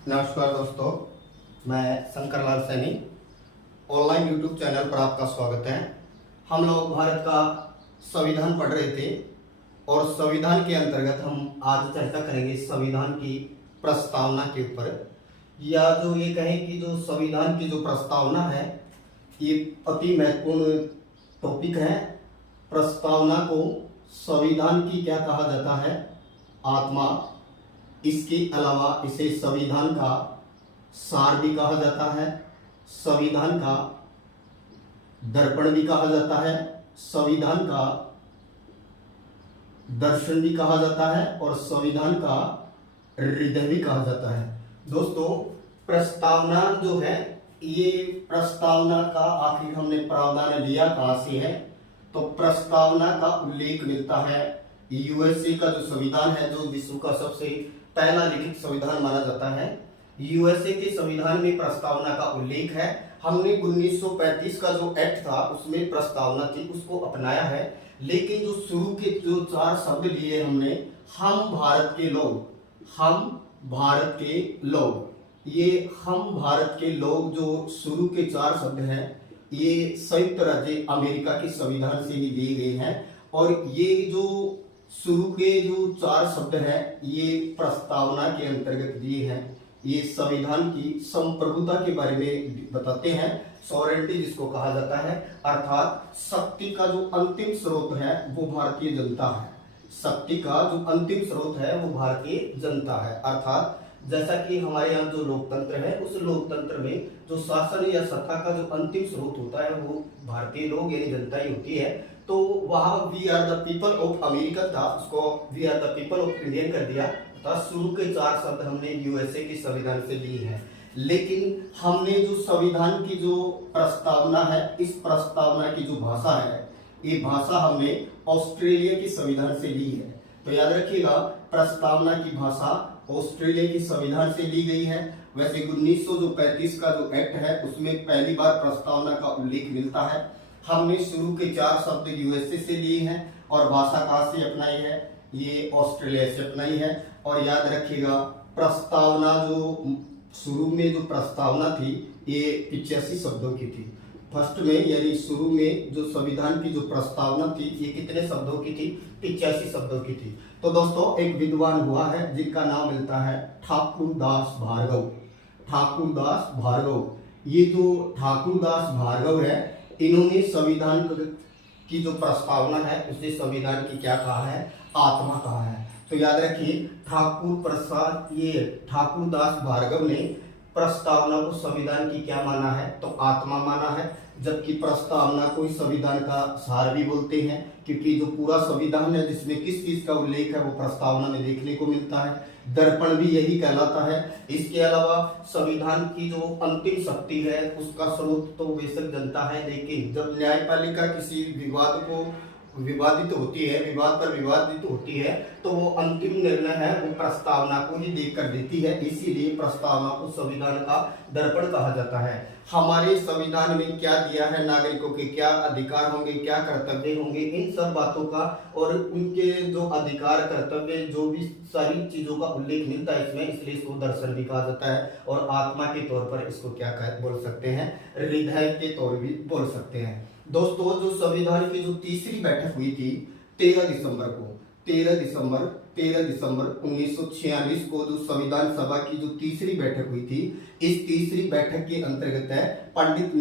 नमस्कार दोस्तों, मैं Shankar Lal Saini. Online YouTube channel पर आपका स्वागत है। हम लोग भारत का संविधान पढ़ रहे थे और संविधान के अंतर्गत हम आज चर्चा करेंगे संविधान की प्रस्तावना के ऊपर, या जो ये कहें कि जो संविधान की जो प्रस्तावना है ये अति महत्वपूर्ण टॉपिक है। प्रस्तावना को संविधान की क्या कहा जाता है? आत्मा। इसके अलावा इसे संविधान का सार भी कहा जाता है, संविधान का दर्पण भी कहा जाता है, संविधान का दर्शन भी कहा जाता है और संविधान का हृदय भी कहा जाता है। दोस्तों, प्रस्तावना जो है, ये प्रस्तावना का आखिर हमने प्रावधान लिया कहाँ से है? तो प्रस्तावना का उल्लेख मिलता है यूएसए का जो संविधान है, जो विश्व का सबसे पहला लिखित संविधान माना जाता है। यूएसए के संविधान में प्रस्तावना का उल्लेख है। हमने 1935 का जो एक्ट था उसमें प्रस्तावना थी, उसको अपनाया है। लेकिन जो शुरू के जो 4 शब्द लिए हमने, हम भारत के लोग, हम भारत के लोग, ये हम भारत के लोग जो शुरू के 4 शब्द हैं, ये संयुक्त राज्य अमेरिका के संविधान से ही लिए गए हैं। और ये जो शुरू के जो 4 शब्द हैं ये प्रस्तावना के अंतर्गत दिए हैं। ये संविधान की संप्रभुता के बारे में बताते हैं, सॉवरेंटी जिसको कहा जाता है, अर्थात शक्ति का जो अंतिम स्रोत है वो भारतीय जनता है। शक्ति का जो अंतिम स्रोत है वो भारतीय जनता है। अर्थात जैसा कि हमारे यहाँ जो लोकतंत्र है, उस लोकतंत्र में जो शासन या सत्ता का जो अंतिम स्रोत होता है वो भारतीय लोग यानी जनता ही होती है। तो वहां we are the people of America था, उसको we are the people of Indian कर दिया। शुरू के 4 शब्द हमने यूएसए के संविधान से लिए हैं। लेकिन हमने जो संविधान की जो प्रस्तावना है, इस प्रस्तावना की जो भाषा है, ये भाषा हमने ऑस्ट्रेलिया के संविधान से ली है। तो याद रखिएगा, प्रस्तावना की भाषा ऑस्ट्रेलिया के संविधान से ली गई है। वैसे 1935 का जो एक्ट है उसमें पहली बार प्रस्तावना का उल्लेख मिलता है। हमने शुरू के 4 शब्द यूएसए से लिए हैं और भाषा कहाँ से अपनाई है? ये ऑस्ट्रेलिया से अपनाई है। और याद रखिएगा, प्रस्तावना जो शुरू में जो प्रस्तावना थी ये 85 शब्दों की थी। फर्स्ट में यानी शुरू में जो संविधान की जो प्रस्तावना थी ये कितने शब्दों की थी? 85 शब्दों की थी। तो दोस्तों, एक विद्वान हुआ है जिनका नाम मिलता है ठाकुर दास भार्गव। ठाकुर दास भार्गव, ये जो ठाकुर दास भार्गव है, इन्होंने संविधान की जो प्रस्तावना है उसे संविधान की क्या कहा है? आत्मा कहा है। तो याद रखिए, ठाकुर दास भार्गव ने प्रस्तावना को संविधान की क्या माना है? तो आत्मा माना है। जबकि प्रस्तावना को संविधान का सार भी बोलते हैं, क्योंकि जो पूरा संविधान है जिसमें किस चीज का उल्लेख है वो प्रस्तावना में देखने को मिलता है। दर्पण भी यही कहलाता है। इसके अलावा संविधान की जो अंतिम शक्ति है उसका स्रोत तो बेशक जनता है, लेकिन जब न्यायपालिका किसी विवाद पर विवादित होती है तो वो अंतिम निर्णय है वो प्रस्तावना को ही देकर देती है। इसीलिए प्रस्तावना को संविधान का दर्पण कहा जाता है। हमारे संविधान में क्या दिया है, नागरिकों के क्या अधिकार होंगे, क्या कर्तव्य होंगे, इन सब बातों का और उनके जो अधिकार कर्तव्य जो भी सारी चीजों का उल्लेख मिलता है इसमें, इसलिए इसको दर्शन भी कहा जाता है। और आत्मा के तौर पर इसको क्या बोल सकते हैं? हृदय के तौर भी बोल सकते हैं। दोस्तों, जो संविधान की जो तीसरी बैठक हुई थी 13 दिसंबर 1946 को जो संविधान सभा की जो तीसरी बैठक हुई थी, इस तीसरी बैठक के अंतर्गत है पंडित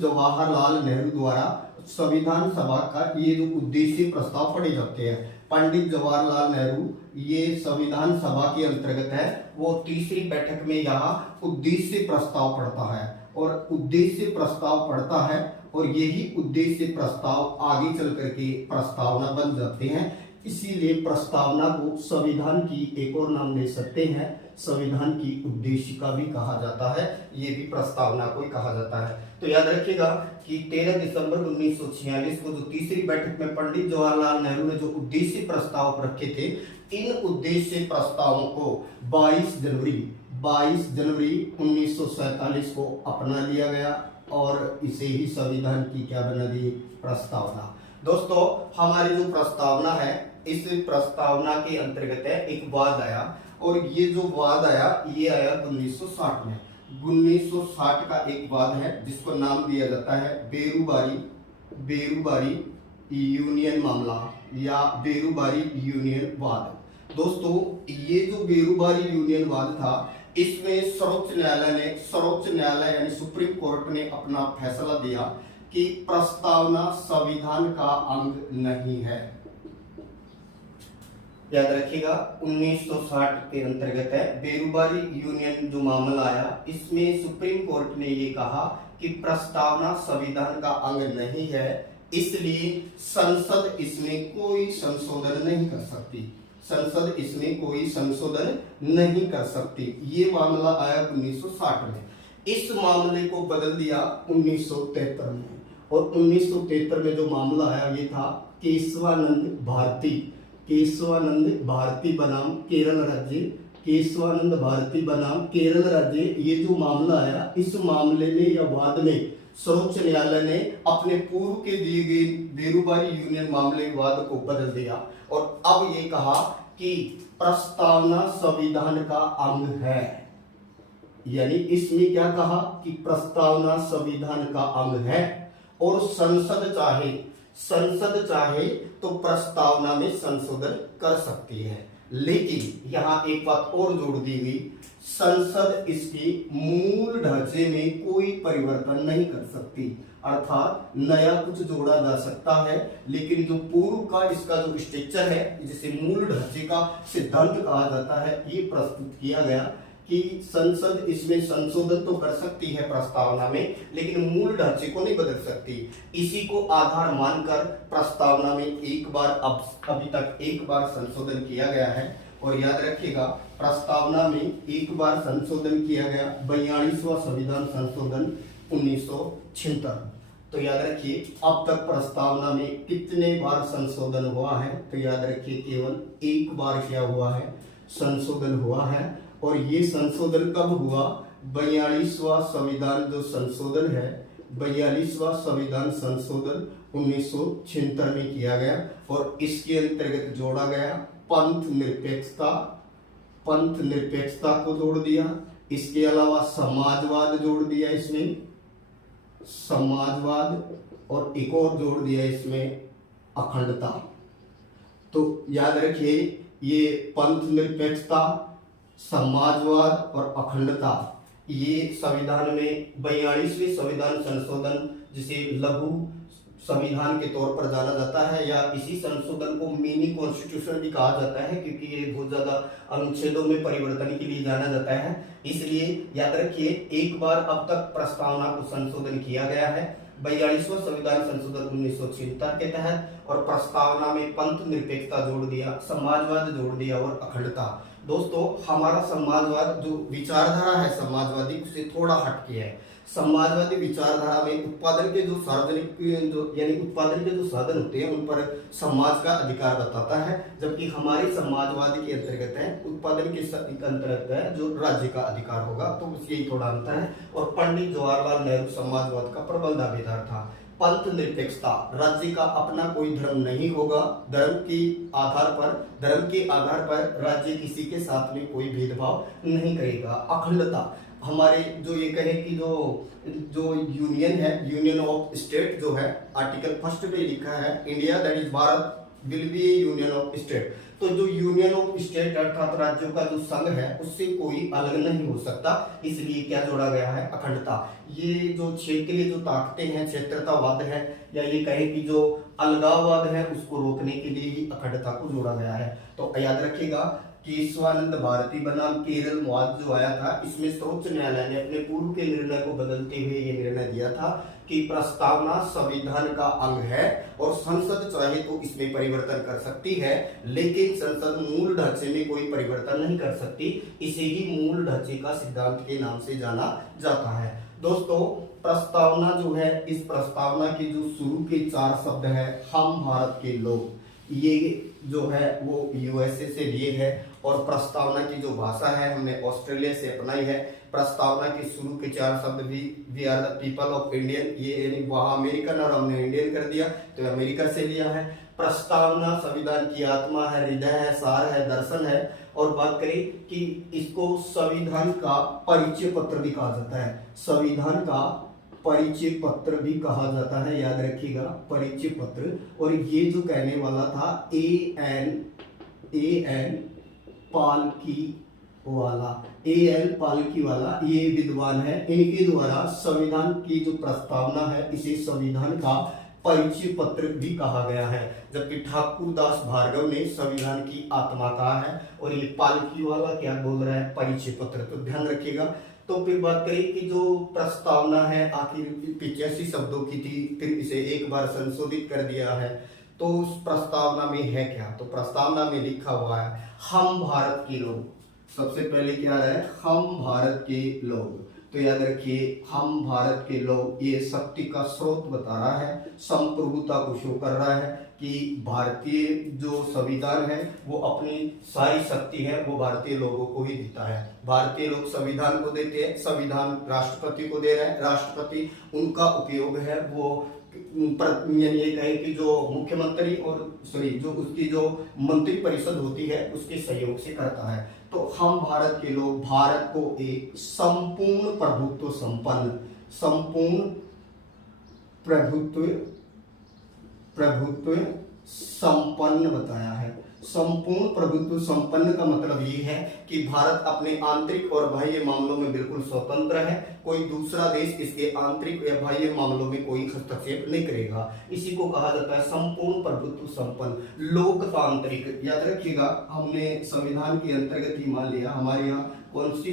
जवाहरलाल नेहरू द्वारा संविधान सभा का ये जो उद्देश्य प्रस्ताव पढ़े जाते हैं। पंडित जवाहरलाल नेहरू ये संविधान सभा के अंतर्गत है, वो तीसरी बैठक में यहाँ उद्देश्य प्रस्ताव पढ़ता है और उद्देश्य प्रस्ताव पढ़ता है और यही उद्देश्य प्रस्ताव आगे चल करके प्रस्तावना बन जाते हैं। इसीलिए प्रस्तावना को संविधान की एक और नाम ले सकते हैं, संविधान की उद्देशिका भी कहा जाता है। ये भी प्रस्तावना को ही कहा जाता है। तो याद रखिएगा कि 13 दिसंबर 1946 को जो तीसरी बैठक में पंडित जवाहरलाल नेहरू ने जो उद्देश्य प्रस्ताव रखे थे, इन उद्देश्य प्रस्तावों को 22 जनवरी 1947 को अपना लिया गया और इसे ही संविधान की क्या बना दी? प्रस्तावना। दोस्तों, हमारी जो प्रस्तावना है इस प्रस्तावना के अंतर्गत है एक वाद आया, और ये जो वाद आया ये आया 1960 में। 1960 का एक वाद है जिसको नाम दिया जाता है बेरूबारी यूनियन मामला या बेरूबारी यूनियन वाद। दोस्तों ये जो बेरूबारी यूनियन वाद था, इसमें सर्वोच्च न्यायालय यानी सुप्रीम कोर्ट ने अपना फैसला दिया कि प्रस्तावना संविधान का अंग नहीं है। याद रखिएगा 1960 के अंतर्गत है बेरूबारी यूनियन जो मामला आया, इसमें सुप्रीम कोर्ट ने ये कहा कि प्रस्तावना संविधान का अंग नहीं है, इसलिए संसद इसमें कोई संशोधन नहीं कर सकती। संसद इसमें कोई संशोधन नहीं कर सकती। ये मामला आया 1960 में। इस मामले को बदल दिया 1973 में, और 1973 में जो मामला आया ये था केशवानंद भारती बनाम केरल राज्य। केशवानंद भारती बनाम केरल राज्य, ये जो मामला आया, इस मामले में या वाद में सर्वोच्च न्यायालय ने अपने पूर्व के दिए गए बेरूबारी यूनियन मामले वाद को बदल दिया और अब ये कहा कि प्रस्तावना संविधान का अंग है। यानी इसमें क्या कहा कि प्रस्तावना संविधान का अंग है, और संसद चाहे तो प्रस्तावना में संशोधन कर सकती है। लेकिन यहाँ एक बात और जोड़ दी गई, संसद इसके मूल ढांचे में कोई परिवर्तन नहीं कर सकती। अर्थात नया कुछ जोड़ा जा सकता है, लेकिन जो पूर्व का इसका जो स्ट्रक्चर है, जिसे मूल ढांचे का सिद्धांत कहा जाता है, ये प्रस्तुत किया गया कि संसद इसमें संशोधन तो कर सकती है प्रस्तावना में, लेकिन मूल ढांचे को नहीं बदल सकती। इसी को आधार मानकर प्रस्तावना में अभी तक एक बार संशोधन किया गया है। और याद रखिएगा प्रस्तावना में एक बार संशोधन किया गया, 42वां संविधान संशोधन 1976। तो याद रखिए अब तक प्रस्तावना में कितने बार संशोधन हुआ है, तो याद रखिए केवल एक बार क्या हुआ है, संशोधन हुआ है। और ये संशोधन कब हुआ, 42वां संविधान जो संशोधन है, 42वां संविधान संशोधन 1976 में किया गया, और इसके अंतर्गत जोड़ा गया पंथ निरपेक्षता को जोड़ दिया। इसके अलावा समाजवाद जोड़ दिया इसमें, समाजवाद, और एक और जोड़ दिया इसमें अखंडता। तो याद रखिए ये पंथ निरपेक्षता, समाजवाद और अखंडता, ये संविधान में 42वें संविधान संशोधन, जिसे लघु संविधान के तौर पर जाना जाता है, या इसी संशोधन को मिनी कॉन्स्टिट्यूशन भी कहा जाता है, क्योंकि ये बहुत ज्यादा अनुच्छेदों में परिवर्तन के लिए जाना जाता है। इसलिए याद रखिए एक बार अब तक प्रस्तावना को संशोधन किया गया है, 42वां संविधान संशोधन 1976 के तहत, और प्रस्तावना में पंथ निरपेक्षता जोड़ दिया, समाजवाद जोड़ दिया और अखंडता। दोस्तों हमारा समाजवाद जो विचारधारा है समाजवादी, उससे थोड़ा हटके है। समाजवादी विचारधारा में उत्पादन के जो उत्पादन के जो साधन होते हैं उन पर समाज का अधिकार बताता है, जबकि हमारे समाजवादी के अंतर्गत है उत्पादन के अंतर्गत है जो राज्य का अधिकार होगा। तो यही थोड़ा अंतर है। और पंडित जवाहरलाल नेहरू समाजवाद का प्रबल दावेदार था। पंथ निरपेक्षता, राज्य का अपना कोई धर्म नहीं होगा, धर्म के आधार पर राज्य किसी के साथ में कोई भेदभाव नहीं करेगा। अखंडता, हमारे जो ये कहे कि जो यूनियन है, यूनियन ऑफ स्टेट जो है, आर्टिकल 1 पे लिखा है India that is Bharat will be union of state. तो जो यूनियन ऑफ स्टेट अर्थात राज्यों का जो संघ है उससे कोई अलग नहीं हो सकता, इसलिए क्या जोड़ा गया है, अखंडता। ये जो क्षेत्रीय जो ताकतें हैं, क्षेत्रतावाद है, या ये कहे कि जो अलगाववाद है, उसको रोकने के लिए ही अखंडता को जोड़ा गया है। तो याद रखिएगा केशवानंद भारती बनाम केरल वाद जो आया था, इसमें सर्वोच्च न्यायालय ने अपने पूर्व के निर्णय को बदलते हुए ये निर्णय दिया था कि प्रस्तावना संविधान का अंग है और संसद चाहे तो इसमें परिवर्तन कर सकती है, लेकिन संसद मूल ढांचे में कोई परिवर्तन नहीं कर सकती। इसे ही मूल ढांचे का सिद्धांत के नाम से जाना जाता है। दोस्तों प्रस्तावना जो है, इस प्रस्तावना के जो शुरू के 4 शब्द है, हम भारत के लोग, ये जो है वो यूएसए से लिए है, और प्रस्तावना की जो भाषा है हमने ऑस्ट्रेलिया से अपनाई है। प्रस्तावना के शुरू के 4 शब्द भी we are the people of Indian, ये यानी वहां अमेरिकन और हमने इंडियन कर दिया, तो अमेरिका से लिया है। प्रस्तावना संविधान की आत्मा है, हृदय है, सार है, दर्शन है। और बात करें कि इसको संविधान का परिचय पत्र भी कहा जाता है, संविधान का परिचय पत्र भी कहा जाता है, याद रखिएगा परिचय पत्र। और ये जो कहने वाला था ए एन पालकी वाला, ये विद्वान है, इनके द्वारा संविधान की जो प्रस्तावना है इसे संविधान का परिचय पत्र भी कहा गया है। जबकि ठाकुर दास भार्गव ने संविधान की आत्मा कहा है और ये पालकी वाला क्या बोल रहा है, परिचय पत्र। तो ध्यान रखिएगा। तो फिर बात करें कि जो प्रस्तावना है आखिर 85 शब्दों की थी, फिर इसे एक बार संशोधित कर दिया है। तो उस प्रस्तावना में है क्या, तो प्रस्तावना में लिखा हुआ है हम भारत के लोग। सबसे पहले क्या है, हम भारत के लोग। तो याद रखिए हम भारत के लोग, ये शक्ति का स्रोत बता रहा है, संप्रभुता को शो कर रहा है कि भारतीय जो संविधान है वो अपनी सारी शक्ति है वो भारतीय लोगों को ही देता है। भारतीय लोग संविधान को देते हैं, संविधान राष्ट्रपति को दे रहा है, राष्ट्रपति उनका उपयोग है वो ये कहे कि जो मुख्यमंत्री और जो उसकी जो मंत्री परिषद होती है उसके सहयोग से करता है। तो हम भारत के लोग भारत को एक संपूर्ण प्रभुत्व संपन्न बताया है। संपूर्ण प्रभुत्व संपन्न का मतलब ये है कि भारत अपने आंतरिक और बाह्य मामलों में बिल्कुल स्वतंत्र है, कोई दूसरा देश इसके आंतरिक या बाह्य मामलों में कोई हस्तक्षेप नहीं करेगा। इसी को कहा जाता है संपूर्ण प्रभुत्व संपन्न लोकतांत्रिक। याद रखिएगा हमने संविधान के अंतर्गत ही मान लिया हमारे यहाँ कौन सी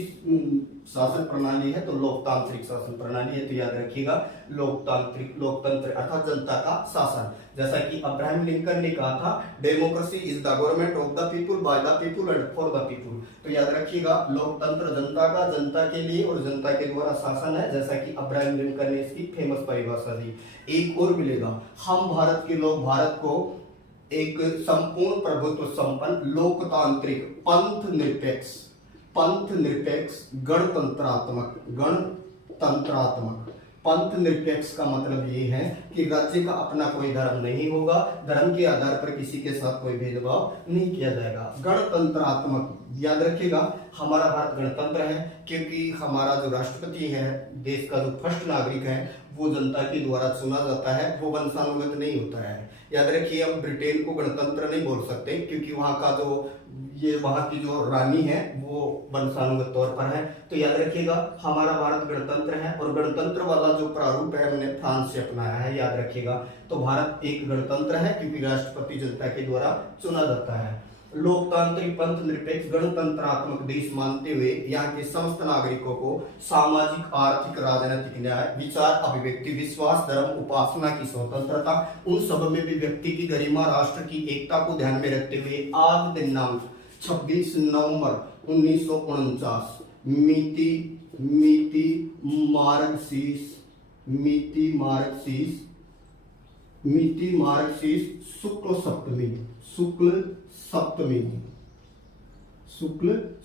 शासन प्रणाली है, तो लोकतांत्रिक शासन प्रणाली है। तो याद रखिएगा लोकतंत्र अर्थात जनता का शासन। जैसा कि अब्राहम लिंकन ने कहा था democracy is the government of the people by the people and for the people. तो याद रखिएगा लोकतंत्र जनता का, जनता के लिए और जनता के द्वारा शासन है, जैसा कि अब्राहम लिंकन ने इसकी फेमस परिभाषा दी। एक और मिलेगा, हम भारत के लोग भारत को एक संपूर्ण प्रभुत्व संपन्न लोकतांत्रिक पंथ निरपेक्ष गणतंत्रात्मक पंथ निरपेक्ष का मतलब ये है कि राज्य का अपना कोई धर्म नहीं होगा, धर्म के आधार पर किसी के साथ कोई भेदभाव नहीं किया जाएगा। गणतंत्रात्मक, याद रखिएगा हमारा भारत गणतंत्र है क्योंकि हमारा जो राष्ट्रपति है, देश का जो फर्स्ट नागरिक है, वो जनता के द्वारा चुना जाता है, वो वंशानुगत नहीं होता है। याद रखिए हम ब्रिटेन को गणतंत्र नहीं बोल सकते क्योंकि वहाँ की जो रानी है वो वंशानुगत तौर पर है। तो याद रखिएगा हमारा भारत गणतंत्र है और गणतंत्र वाला जो प्रारूप है हमने फ्रांस से अपनाया है, याद रखिएगा। तो भारत एक गणतंत्र है क्योंकि राष्ट्रपति जनता के द्वारा चुना जाता है। लोकतांत्रिक पंथ निरपेक्ष गणतंत्रात्मक देश मानते हुए यहाँ के समस्त नागरिकों को सामाजिक, आर्थिक, राजनीतिक न्याय, विचार, अभिव्यक्ति, विश्वास, धर्म, उपासना की स्वतंत्रता, उन सब में भी व्यक्ति की गरिमा, राष्ट्र की एकता को ध्यान में रखते हुए आज दिनांक 26 नवंबर 1949 मिति मार्गशीर्ष शुक्ल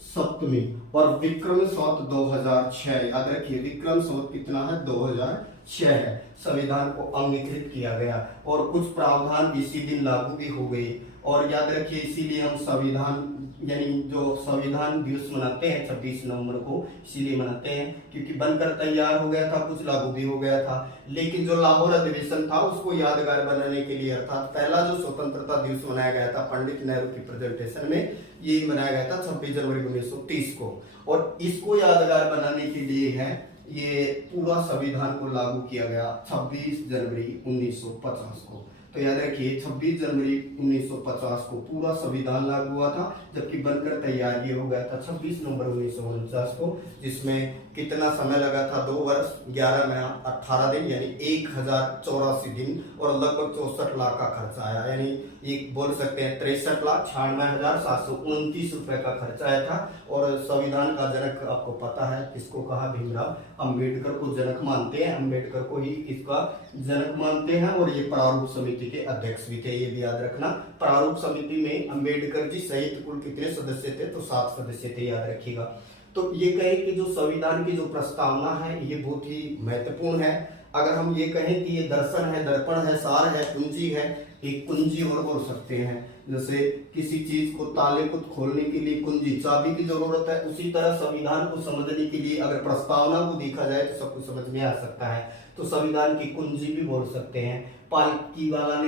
सप्तमी और विक्रम संवत 2006, याद रखिए विक्रम संवत कितना है, 2006 है, संविधान को अंगीकृत किया गया और कुछ प्रावधान इसी दिन लागू भी हो गए। और याद रखिए इसीलिए हम संविधान यानी जो संविधान दिवस मनाते हैं 26 नवंबर को, इसीलिए मनाते हैं क्योंकि बनकर तैयार हो गया था, कुछ लागू भी हो गया था। लेकिन जो लाहौर अधिवेशन था उसको यादगार बनाने के लिए, अर्थात पहला जो स्वतंत्रता दिवस मनाया गया था पंडित नेहरू की प्रेजेंटेशन में, ये मनाया गया था 26 जनवरी 1930 को। और इसको यादगार बनाने के लिए है ये पूरा संविधान को लागू किया गया 26 जनवरी 1950 को। तो याद रखिए 26 जनवरी 1950 को पूरा संविधान लागू हुआ था, जबकि बनकर तैयार ये हो गया था 26 नवंबर 1949 को, जिसमें कितना समय लगा था, 2 वर्ष 11 महीना 18 दिन यानी 1084 दिन और लगभग 64 लाख का खर्चा आया, यानी एक बोल सकते हैं 63,96,729 रुपए का खर्चा आया था। और संविधान का जनक आपको पता है किसको कहा, भीमराव अंबेडकर को जनक मानते हैं, अंबेडकर को ही इसका जनक मानते हैं और ये प्रारूप समिति के अध्यक्ष भी थे, ये भी याद रखना। प्रारूप समिति में अंबेडकर जी सहित कुल कितने सदस्य थे, तो 7 सदस्य थे, याद रखिएगा। तो ये कहे कि जो संविधान की जो प्रस्तावना है ये बहुत ही महत्वपूर्ण है। अगर हम ये कहें कि ये दर्शन है, दर्पण है, सार है, पूंजी है, एक कुंजी और बोल सकते हैं। जैसे किसी चीज को ताले को खोलने के लिए कुंजी चाबी की जरूरत है, उसी तरह संविधान को समझने के लिए अगर प्रस्तावना को देखा जाए तो सब कुछ समझ में आ सकता है। तो संविधान की कुंजी भी बोल सकते हैं। पालकी वाला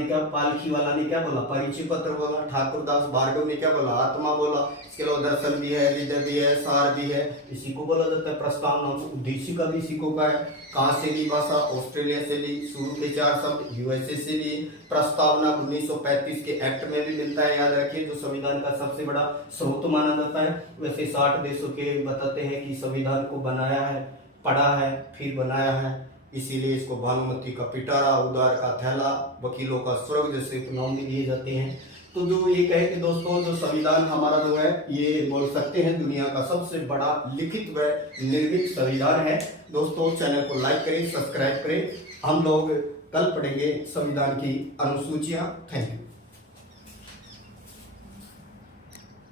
ने क्या बोला, परिचय पत्र बोला। ठाकुरदास भार्गव ने क्या बोला, आत्मा बोला। इसके अलावा दर्शन भी है, हृदय भी है, सार भी है। इसी को बोला जाता है प्रस्तावना। उद्देश्य का भी इसी को का है। कहाँ से ली भाषा, ऑस्ट्रेलिया से ली। शुरू के 4 शब्द यूएसए से ली। प्रस्तावना 1935 के एक्ट में भी मिलता है, याद रखिए, जो संविधान का सबसे बड़ा स्रोत माना जाता है। वैसे 60 देशों के बताते हैं कि संविधान को बनाया है, पढ़ा है, फिर बनाया है। इसीलिए इसको भानुमति का पिटारा, उदार का थैला, वकीलों का स्वर्ग जैसे नाम भी दिए जाते हैं। तो जो ये कहे कि दोस्तों जो संविधान हमारा जो है ये बोल सकते हैं दुनिया का सबसे बड़ा लिखित व निर्मित संविधान है। दोस्तों चैनल को लाइक करें, सब्सक्राइब करें। हम लोग कल पढ़ेंगे संविधान की अनुसूचियां। Thank you.